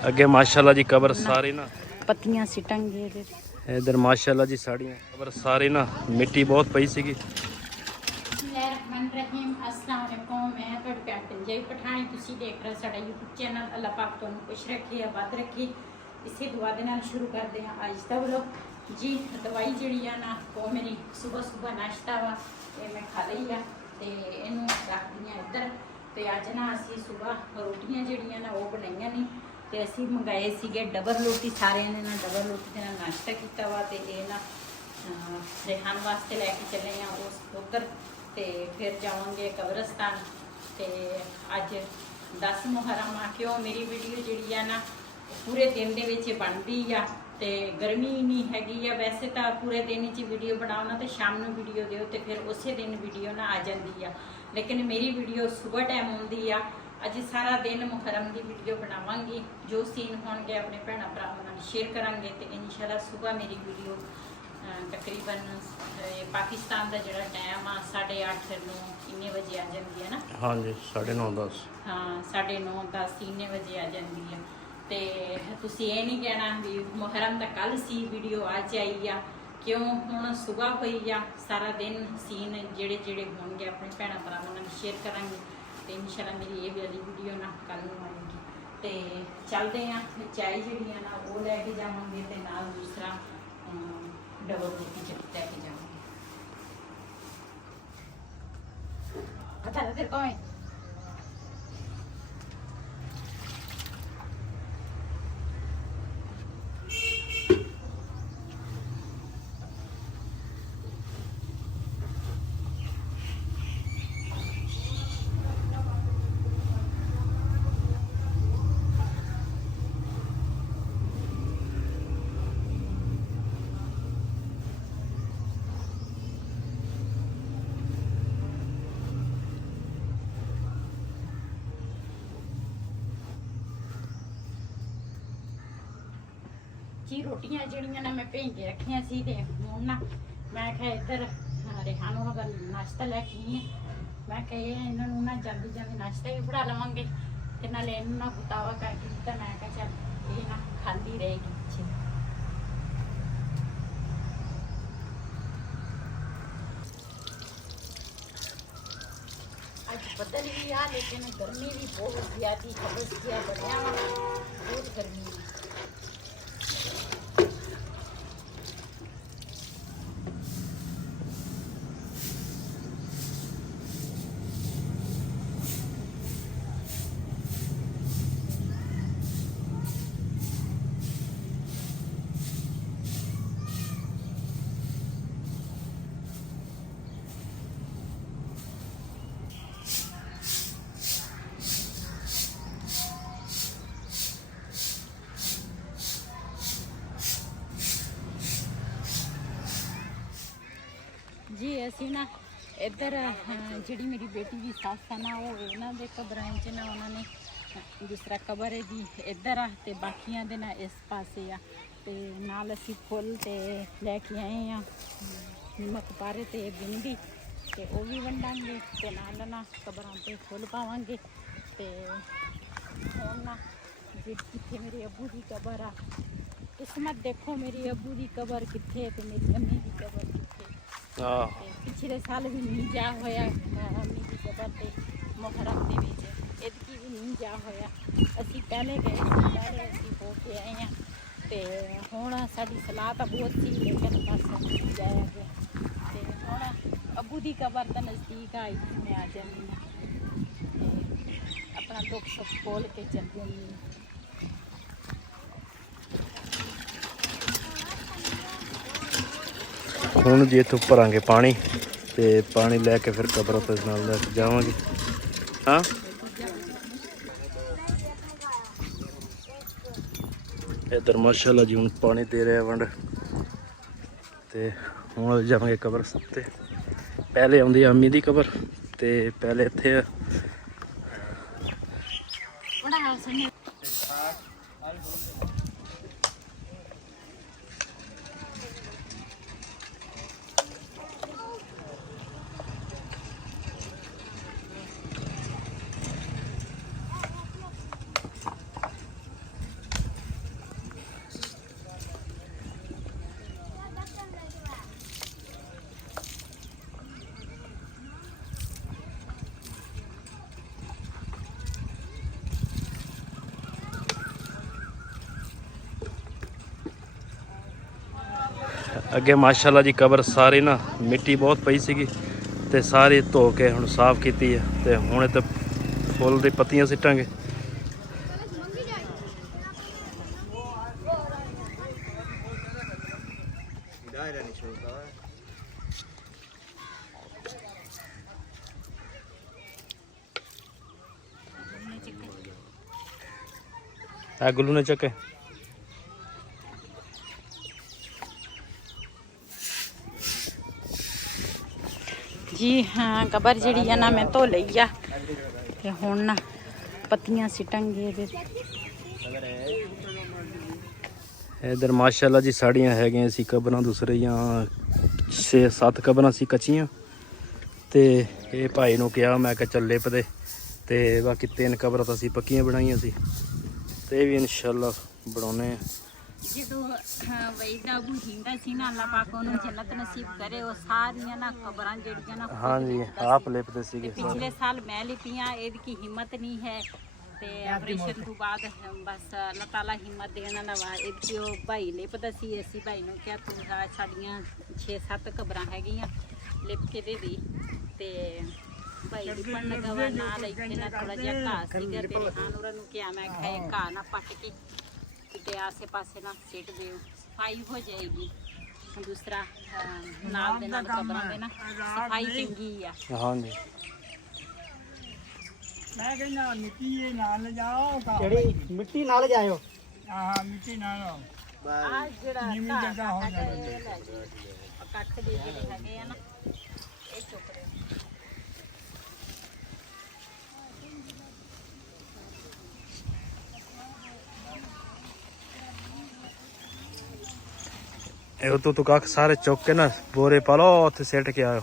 अगे माशाल्लाह जी कबर सारी ना पत्तियां सिटंगे इधर माशाल्लाह जी साड़ियाँ कबर सारी ना मिट्टी बहुत पई सीगी। बिस्मिल्लाहिर्रहमानिर्रहीम अस्सलाम वालेकुम। मैं ਤੁਹਾਡੀ ਭੈਣ ਤੰਜਈ ਪਠਾਣੀ ਤੁਸੀਂ ਦੇਖ ਰਹੇ ਸਾਡਾ YouTube ਚੈਨਲ। ਅੱਲਾਹ ਪਾਕ ਤੁਹਾਨੂੰ ਖੁਸ਼ ਰੱਖੇ ਆਬਾਦ ਰੱਖੇ। ਇਸੇ ਦੁਆ ਦੇ ਨਾਲ ਸ਼ੁਰੂ ਕਰਦੇ ਹਾਂ ਅੱਜ ਦਾ ਵਲੋਗ ਜੀ। ਦਵਾਈ ਜਿਹੜੀ ਆ ਨਾ ਉਹ ਮੇਰੀ ਸਵੇਰ ਨਾਸ਼ਤਾ ਵਾ ਇਹ ਮੈਂ ਖਾ ਲਈ ਆ ਤੇ ਇਹਨੂੰ ਰੱਖਦੀ ਆ ਇੱਧਰ। ਤੇ ਅੱਜ ਨਾ ਅਸੀਂ ਸਵੇਰ ਰੋਟੀਆਂ ਜਿਹੜੀਆਂ ਨਾ ਉਹ ਬਣਾਈਆਂ ਨਹੀਂ ਤੇ ਅਸੀਂ ਮੰਗਾਏ ਸੀਗੇ ਡਬਲ ਰੋਟੀ। ਸਾਰਿਆਂ ਨੇ ਨਾ ਡਬਲ ਰੋਟੀ ਦੇ ਨਾਲ ਨਾਸ਼ਤਾ ਕੀਤਾ ਵਾ ਤੇ ਇਹ ਨਾ रेहान वास्ते लैके चले हैं उस उधर तो फिर जावांगे कब्रस्तान। तो अज 10 मुहर्रम आ क्यों मेरी वीडियो जी ना पूरे दिन के बनती आ तो गर्मी नहीं हैगी आ। वैसे तो पूरे दिन वीडियो बनाओ ना तो शाम को वीडियो दो तो फिर उस दिन वीडियो ना आ जाती है, लेकिन मेरी वीडियो सुबह टाइम आती आ। अज सारा दिन मुहर्रम की वीडियो बनावांगी, जो सीन होंगे अपने भैन भरावां शेयर करांगे तो इंशाल्लाह सुबह मेरी वीडियो तकरीबन पाकिस्तान का जोड़ा टाइम आ 8:30 9 इन्ने बजे आ जाती है ना। हाँ जी 9:30 10 हाँ 9:30 10 इन्ने बजे आ जाती है। तो तुसी ये नहीं कहना भी मुहर्रम तो कल सी वीडियो अज आई आ क्यों हुण सुबह हुई आ। सारा दिन सीन जेड़े जेड़े होंगे अपने भैन भरावां शेयर करांगे तो इंशाल्लाह मेरी ये वाली वीडियो ना कल आएगी। तो चलते हैं चाय जी ना वो लैके जावांगे तो नाल दूसरा डबल रोटी लैके जाऊंगी। पता तेरे को जी रोटियां जड़ियां ना मैं भेज के रखियां सी ते हुण ना मैं कहा इधर रेहान होना नाश्ता लैके आई है। मैं कहा इन्होंने ना जल्दी जल्दी नाश्ता भी बना लवांगे ते नाले इन्हों ना गुतावा करके दिता। मैं कहा चल ये ना खाली रहेगी पीछे। आज बदल भी आ लेकिन गर्मी भी बहुत ज्यादा खबस गया बढ़िया बहुत गर्मी है। जी असी ना इधर जी मेरी बेटी की सस है ना वो इन्हों के कबरां च ना उन्होंने दूसरा कबर है जी इधर आ तो बाकियां दे ना इस पासे आ ते नाल असी फुल ते लैके आए हैं नमक पारे ते बिंदी ते वो भी वंडांगे ते नाल ना कबरां ते फुल पावांगे। ते हुण ना कित्थे मेरे अब्बू की कबर आ किस्मत देखो मेरी अब्बू की कबर कित्थे ते मेरी अम्मी की कबर कित्थे। पिछले साल भी नहीं जा होया अम्मी की कबर ते मुहर्रम दे विच इतकी भी नहीं जा होया। असी पहले गए पहले असी हो के आए हैं ते हुण साडी सलाह तो बहुत सी लेकिन बस नहीं जाया गया। ते हुण अब्बू की कबर तो नज़दीक आई मैं आ जानी अपना दुख सुख खोल के चल जानी। ਹੁਣ ਜੀ ਇੱਥੋਂ ਭਰਾਂਗੇ ਪਾਣੀ ਤੇ ਪਾਣੀ ਲੈ ਕੇ ਫਿਰ ਕਬਰ ਤੇ ਨਾਲ ਲੈ ਕੇ ਜਾਵਾਂਗੇ। ਹਾਂ इधर माशाल्लाह जी हूँ पानी दे रहे वंड ते हूँ जावांगे कबर सबते पहले आउंदी अम्मी दी कबर ते पहले इत्थे ਅੱਗੇ ਮਾਸ਼ਾਅੱਲਾ ਜੀ ਕਬਰ ਸਾਰੀ ਨਾ ਮਿੱਟੀ ਬਹੁਤ ਪਈ ਸੀਗੀ ਤੇ ਸਾਰੀ ਧੋ ਕੇ ਹੁਣ ਸਾਫ਼ ਕੀਤੀ ਹੈ ਤੇ ਹੁਣ ਇਹ ਤੇ ਫੁੱਲ ਦੀ ਪੱਤੀਆਂ ਸਿੱਟਾਂਗੇ। ਆ ਗੁੱਲੂ ਨੇ ਚੱਕੇ जी हाँ कबर जी है ना मैं धो ली आ ते हुण ना पत्तियां सिटांगे इधर माशाअल्लाह जी साड़ियाँ हैगियां सी कबरां दूसरियां 6-7 कबरां सी कच्चियां ते ये भाई नूं कहा मैं कि चल लिप दे ते बाकी 3 कबरां तां असीं पक्कियां बनाईयां सी ते भी इंशाअल्लाह बनाउने आ। ਜਦੋਂ ਵੈਦਾ ਅਬੂ ਹਿੰਦਾ ਸੀ ਨਾ ਅੱਲਾਹ ਪਾਕ ਉਹਨੂੰ ਜੰਨਤ ਨਸੀਬ ਕਰੇ ਉਹ ਸਾਰੀਆਂ ਨਾ ਕਬਰਾਂ ਜਿਹੜੀਆਂ ਨਾ ਹਾਂਜੀ ਆਪ ਲਿਪਦੇ ਸੀਗੇ। ਪਿਛਲੇ ਸਾਲ ਮੈਂ ਲਿਪੀਆਂ ਇਹਦੀ ਕੀ ਹਿੰਮਤ ਨਹੀਂ ਹੈ ਤੇ ਆਪਰੇਸ਼ਨ ਤੋਂ ਬਾਅਦ ਬਸ ਅੱਲਾਹ ਤਾਲਾ ਹਿੰਮਤ ਦੇਣ ਨਾ ਵਾ ਇਹਦੀ ਉਹ ਭਾਈ ਲਿਪਦਾ ਸੀ ਅਸੀਂ ਭਾਈ ਨੂੰ ਕਿਹਾ ਤੂੰ ਸਾਡੀਆਂ 6-7 ਕਬਰਾਂ ਹੈਗੀਆਂ ਲਿਪ ਕੇ ਦੇ ਦੀ ਤੇ ਭਾਈ ਲਿਪਣ ਲੱਗਾ ਵਾ ਨਾਲ ਇੱਥੇ ਨਾ ਥੋੜਾ ਜਿਹਾ ਘਾਹ ਸੀਗਾ ਤੇ ਉਹਨਾਂ ਨੂੰ ਕਿਹਾ ਮੈਂ ਕਿਹਾ ਇਹ ਘਾਹ ਨਾ ਪੱਟ ਕੇ ਤੇ ਆਸੇ ਪਾਸੇ ਨਾ ਸਿੱਟ ਦਿਓ ਸਫਾਈ ਹੋ ਜਾਏਗੀ। ਦੂਸਰਾ ਨਾਲ ਦੇ ਨਾਲ ਕਬਰਾਂ ਦੇ ਨਾ ਸਫਾਈ ਚੰਗੀ ਆ। ਹਾਂਜੀ ਮੈਂ ਕਹਿੰਦਾ ਮਿੱਟੀ ਇਹ ਨਾਲ ਜਾਓ ਜਿਹੜੀ ਮਿੱਟੀ ਨਾਲ ਜਾਇਓ। ਹਾਂ ਮਿੱਟੀ ਨਾਲ ਆ ਜਿਹੜਾ ਨੀਵੀਂ ਜਗ੍ਹਾ ਹੋ ਜਾਵੇ। ਕੱਟ ਦੇ ਜਿਹੜੇ ਹੈਗੇ ਆ ਨਾ ਇਹ ਚੁੱਕ ਰਹੇ ਇਹ ਤੂੰ ਕੱਖ ਸਾਰੇ ਚੁੱਕ ਕੇ ਨਾ ਬੋਰੇ ਪਾ ਲਓ ਉੱਥੇ ਸਿੱਟ ਕੇ ਆਇਓ।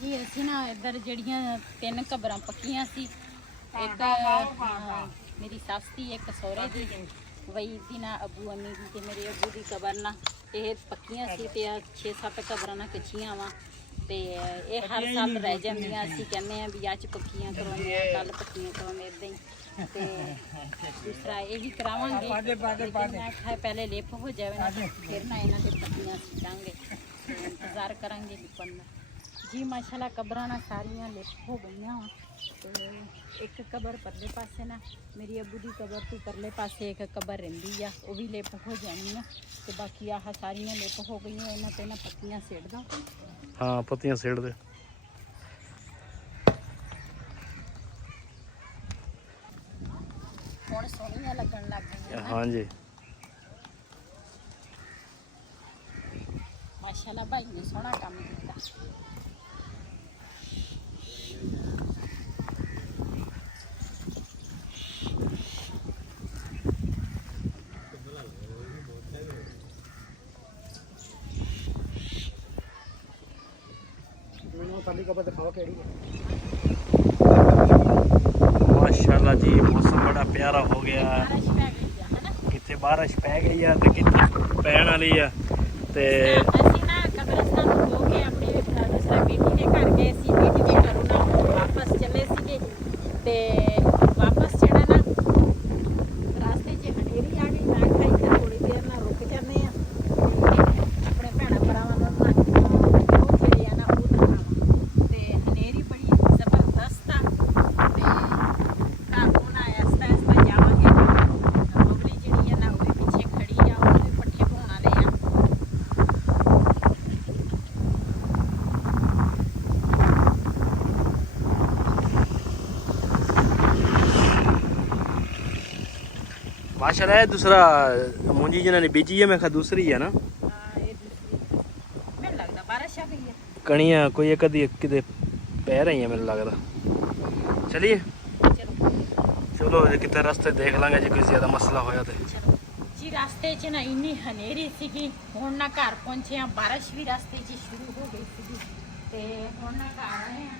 ਜੀ ਅਸੀਂ ਨਾ ਇੱਧਰ ਜਿਹੜੀਆਂ 3 ਕਬਰਾਂ ਪੱਕੀਆਂ ਸੀ ਇੱਕ ਮੇਰੀ ਸੱਸ ਦੀ ਇੱਕ ਸਹੁਰੇ ਦੀ ਵਈ ਦੀ ਨਾ ਅਬੂ ਅੰਮੀ ਦੀ ਤੇ ਮੇਰੇ ਅੱਬੂ ਦੀ ਕਬਰ ਨਾ ਇਹ ਪੱਕੀਆਂ ਸੀ ਤੇ 6-7 ਕਬਰਾਂ ਨਾ ਕੱਚੀਆਂ ਵਾ ਤੇ ਇਹ ਹਰ ਸਾਲ ਰਹਿ ਜਾਂਦੀਆਂ। ਅਸੀਂ ਕਹਿੰਦੇ ਆ ਵੀ ਅੱਜ ਪੱਕੀਆਂ ਕਰਵਾਉਂਦੇ ਆ ਕੱਲ ਪੱਕੀਆਂ ਕਰਵਾਉਂਦੇ ਇਦਾਂ ਹੀ ਤੇ ਦੂਸਰਾ ਇਹ ਵੀ ਕਰਾਵਾਂਗੇ। ਮੈਂ ਕਿਹਾ ਪਹਿਲੇ ਲਿਪ ਹੋ ਜਾਵੇ ਨਾ ਫਿਰ ਨਾ ਇਹਨਾਂ ਦੇ ਪੱਤੀਆਂ ਸਿੱਟਾਂਗੇ ਇੰਤਜ਼ਾਰ ਕਰਾਂਗੇ ਲਿਪਣ ਦਾ। ਜੀ ਮਾਸ਼ਾਅੱਲਾ ਕਬਰਾਂ ਨਾ ਸਾਰੀਆਂ ਲਿਪ ਹੋ ਗਈਆਂ ਤੇ ਇੱਕ ਕਬਰ ਪਰਲੇ ਪਾਸੇ ਨਾ ਮੇਰੀ ਅੱਬੂ ਦੀ ਕਬਰ ਤੋਂ ਪਰਲੇ ਪਾਸੇ ਇੱਕ ਕਬਰ ਰਹਿੰਦੀ ਆ ਉਹ ਵੀ ਲਿਪ ਹੋ ਜਾਣੀ ਆ ਤੇ ਬਾਕੀ ਆਹ ਸਾਰੀਆਂ ਲਿਪ ਹੋ ਗਈਆਂ ਇਹਨਾਂ ਤੇ ਨਾ ਪੱਤੀਆਂ ਸਿੱਟ ਦੋ। ਹਾਂ ਪੱਤੀਆਂ ਸਿੱਟ ਦੇ। ਹੁਣ ਸੋਹਣੀਆਂ ਲੱਗਣ ਲੱਗ ਗਈਆਂ ਹਾਂਜੀ ਮਾਸ਼ਾਅੱਲਾ ਭਾਈ ਨੇ ਸੋਹਣਾ ਕੰਮ ਕੀਤਾ। ਮੈਨੂੰ ਸਾਡੀ ਕਬਰ ਦਿਖਾਓ ਕਿਹੜੀ ਹੈ। ਮਾਸ਼ਾਅੱਲਾ ਜੀ ਮੌਸਮ ਬੜਾ ਪਿਆਰਾ ਹੋ ਗਿਆ। ਬਾਰਿਸ਼ ਪੈ ਗਈ ਆ ਹਨਾ। ਕਿਤੇ ਬਾਰਿਸ਼ ਪੈ ਗਈ ਆ ਤੇ ਕਿਤੇ ਪੈਣ ਵਾਲੀ ਆ ਤੇ ਅਸੀਂ ਨਾ ਕਬਰਸਤਾਨ ਤੋਂ ਹੋ ਕੇ ਆਪਣੇ ਦੂਸਰਾ ਬੇਟੀ ਦੇ ਘਰ ਗਏ ਸੀ। ਬੇਟੀ ਦੇ ਘਰੋਂ ਨਾ ਵਾਪਸ ਚੱਲੇ ਸੀਗੇ ਤੇ ਵਾਪਸ ਜਿਹੜਾ ਨਾ ਰਸਤੇ 'ਚ ਹਨੇਰੀ ਆ ਗਈ। ਮੈਂ ਕਿਹਾ ਇੱਥੇ ਥੋੜੀ ਦੇਰ ਨਾਲ ਰੁਕ ਜਾਂਦੇ ਆ ਆਪਣੇ ਭੈਣਾਂ ਭਰਾਵਾਂ ਨੂੰ ਉਹ ਜਿਹੜੇ ਆ ਨਾ ਉਹ ਦਿਖਾਵਾਂ ਤੇ ਹਨੇਰੀ ਬੜੀ ਜ਼ਬਰਦਸਤ ਆ ਤੇ ਘਰ ਨੂੰ ਨਾ ਆਸਤਾ ਜਾਵਾਂਗੇ। ਬਬਲੀ ਜਿਹੜੀ ਆ ਨਾ ਉਹਦੇ ਪਿੱਛੇ ਖੜੀ ਆ ਉਹਦੇ ਪੱਠੇ ਪਾਉਣ ਵਾਲੇ ਆ। माशाल्लाह है दूसरा मूंजी जिन्होंने बीजी है मैं खा दूसरी है ना ਇਹ ਦੂਸਰੀ ਮੈਨੂੰ ਲੱਗਦਾ ਬਾਰਿਸ਼ ਆ ਗਈ ਹੈ। कणियां कोई एक अद्धी किते पै रही है मेरे लगता। चलिए ਚਲੋ चलो किते रास्ते देख लांगे जो कोई ज्यादा मसला होया तो। ਚਲੋ ਜੀ ਰਸਤੇ 'ਚ ਨਾ ਇੰਨੀ ਹਨੇਰੀ ਸੀਗੀ ਹੁਣ ਨਾ ਘਰ ਪਹੁੰਚੇ ਆ ਬਾਰਿਸ਼ ਵੀ ਰਸਤੇ 'ਚ ਸ਼ੁਰੂ ਹੋ ਗਈ ਸੀਗੀ ਤੇ ਹੁਣ ਨਾ ਘਰ ਆਏ ਆ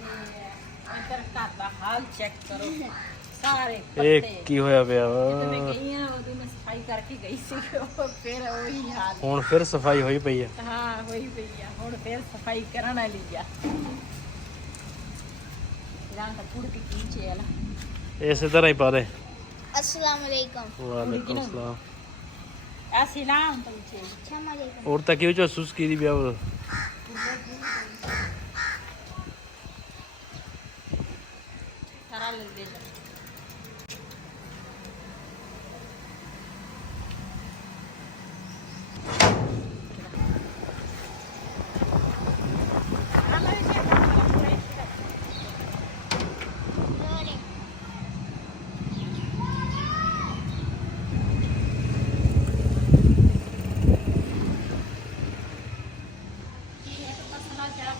ਤੇ ਇੱਧਰ ਘਰ ਦਾ ਹਾਲ ਚੈੱਕ ਕਰੋ ਸਾਰੇ ਇਹ ਪੱਤੇ ਕੀ ਹੋਇਆ ਪਿਆ ਜਦੋਂ ਮੈਂ ਵਾ? ਗਈ ਆ ਉਦੋਂ ਮੈਂ ਸਫਾਈ ਕਰਕੇ ਗਈ ਸੀ ਉਹ ਫਿਰ ਉਹੀ ਹਾਲ ਹੁਣ ਫਿਰ ਸਫਾਈ ਹੋਈ ਪਈ ਹੈ। ਹਾਂ ਹੋਈ ਪਈ ਆ ਹੁਣ ਫਿਰ ਸਫਾਈ ਕਰਨ ਵਾਲੀ ਆ ਰੰਗ ਥੋੜੀ ਜਿਹੀ ਨੀਚੇ ਆ ਨਾ ਇਸੇ ਤਰ੍ਹਾਂ ਹੀ ਪਾ ਦੇ। अस्सलाम वालेकुम। वालेकुम सलाम। ਅਸੀਂ ਨਾ ਤਾਂ ਉੱਚੇ Orta ki uço sus ki di biavo. ਸਾਰਾ ਲੈ ਲੈ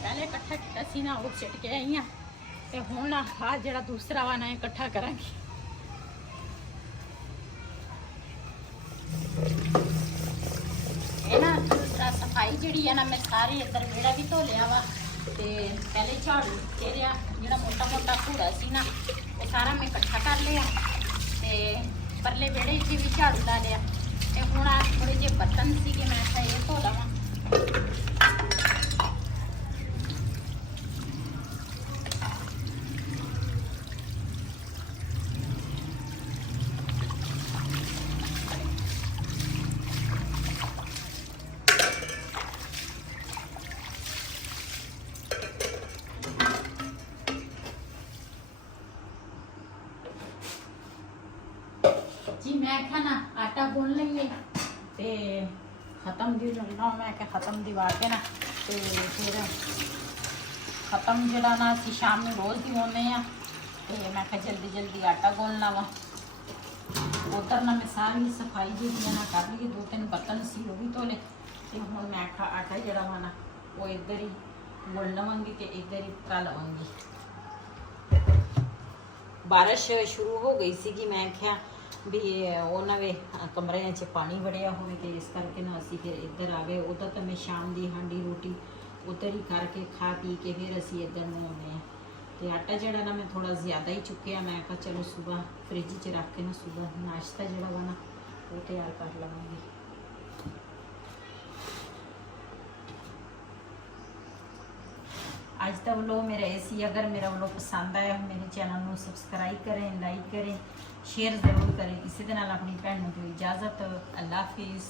ਪਹਿਲੇ ਇਕੱਠਾ ਕੀਤਾ ਸੀ ਨਾ ਉਹ ਛਿੱਟ ਕੇ ਆਈਆਂ ਤੇ ਹੁਣ ਆਹ ਜਿਹੜਾ ਦੂਸਰਾ ਵਾ ਨਾ ਇਹ ਇਕੱਠਾ ਕਰਾਂਗੇ। ਇਹ ਨਾ ਦੂਸਰਾ ਸਫਾਈ ਜਿਹੜੀ ਆ ਨਾ ਮੈਂ ਸਾਰੇ ਇੱਧਰ ਵਿਹੜਾ ਵੀ ਧੋ ਲਿਆ ਵਾ ਤੇ ਪਹਿਲੇ ਝਾੜੂ ਚੇਰਿਆ ਜਿਹੜਾ ਮੋਟਾ ਮੋਟਾ ਕੂੜਾ ਸੀ ਨਾ ਉਹ ਸਾਰਾ ਮੈਂ ਇਕੱਠਾ ਕਰ ਲਿਆ ਤੇ ਪਰਲੇ ਵਿਹੜੇ 'ਚ ਵੀ ਝਾੜੂ ਲਾ ਲਿਆ ਤੇ ਹੁਣ ਆ ਥੋੜੇ ਜਿਹੇ ਬਰਤਨ ਸੀਗੇ ਮੈਂ ਕਿਹਾ ਇਹ ਧੋ ਲਵਾਂ। जी मैं क्या ना आटा गूंद लेंगे ते खत्म दी ना मैं क्या खत्म दिवा के ना ते फिर खत्म जरा ना असी शाम में रोज़ दिवाने हैं ते मैं क्या जल्दी जल्दी आटा गूंदना वा उधर ना मैं सारी सफाई जी ना कर ली 2-3 बर्तन सी वो भी धो ले ते हुण मैं क्या आटा जरा वा ना वो इधर ही गुल लवांगी ते इधर ही पका लवांगी। बारिश शुरू हो गई सी मैं क्या भी उन्होंने कमरे च पानी वड़िया हो तो इस करके ना असी फिर इधर आ गए। उधर तो मैं शाम की हांडी रोटी उधर ही करके खा पी के फिर असी इधर में आने हैं तो आटा जड़ा ना मैं थोड़ा ज़्यादा ही चुकया मैं कहा चलो सुबह फ्रिज च रख के ना सुबह नाश्ता जड़ा वा ना वो तैयार कर लवांगी। आज का व्लॉग मेरा ऐसी अगर मेरा व्लॉग पसंद आया मेरे चैनल को सबसक्राइब करें लाइक करें शेयर जरूर करें। इसी के नाल अपनी भैन को इजाज़त। अल्लाह हाफिज़।